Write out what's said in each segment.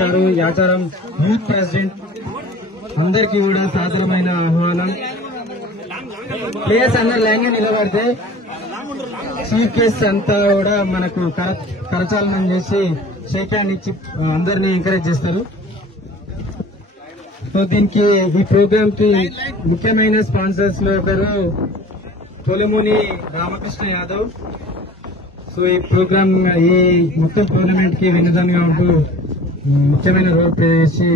Yacharam youth president అందరికీ కూడా సాదరమైన ఆహ్వానం. ప్లేయర్స్ అందరు లైన్ గా నిలబడితే చీఫ్ గెస్ట్ అంతా కూడా మనకు కరచాలనం చేసి షేక్ హ్యాండ్ ఇచ్చి అందరినీ ఎంకరేజ్ చేస్తారు. సో దీనికి ఈ ప్రోగ్రామ్ కి ముఖ్యమైన స్పాన్సర్స్ లో ఒకరు తొలముని రామకృష్ణ యాదవ్. సో ఈ ప్రోగ్రామ్ ఈ మొత్తం టోర్నమెంట్ కి వినోదంగా ఉంటూ ముఖ్యమైన రోల్ ప్లే చేసి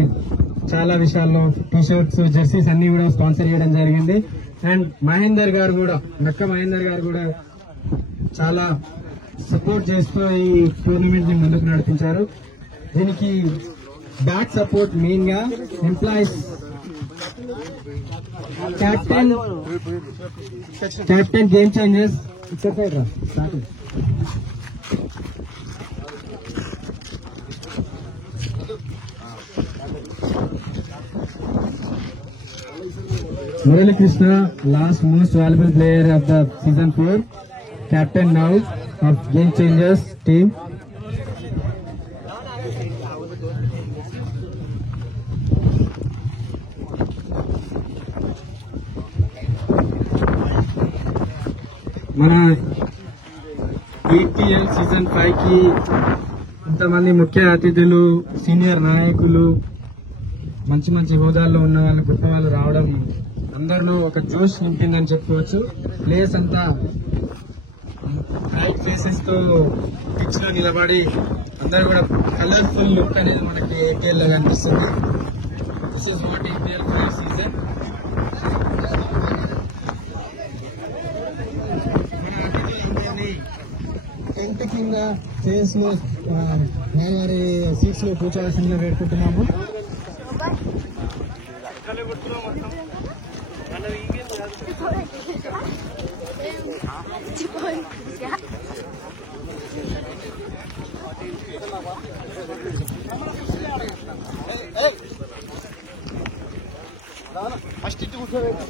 చాలా విషయాల్లో టీషర్ట్స్ జెర్సీస్ అన్ని కూడా స్పాన్సర్ చేయడం జరిగింది. అండ్ మహేందర్ గారు కూడా మహేందర్ గారు కూడా చాలా సపోర్ట్ చేస్తూ ఈ టోర్నమెంట్ ని ముందుకు నడిపించారు. దీనికి బ్యాక్ సపోర్ట్ మెయిన్ గా employees captain game changers Murali Krishna, last most valuable player of the season 4, captain now of Game Changers team. మన EPL సీజన్ 5 కి ఇంతమంది ముఖ్య అతిథులు, సీనియర్ నాయకులు, మంచి మంచి హోదాల్లో ఉన్న వాళ్ళు, గొప్ప వాళ్ళు రావడం అందరిలో ఒక జోష్ నింపిందని చెప్పుకోవచ్చు. ప్లేయర్స్ అంతా బ్రైట్ ఫేసెస్ తో పిచ్ లో నిలబడి అందరూ కూడా కలర్ఫుల్ లుక్ అనేది మనకి ఏపీఎల్ లో కనిపిస్తుంది. This is what EPL 5 season. Tent కింద చైర్స్ లో వారి సీట్స్ లో కూర్చోవాల్సిందిగా వేడుకుంటున్నాము. ఫస్ట్ ఇటు కూర్చోబెట్టి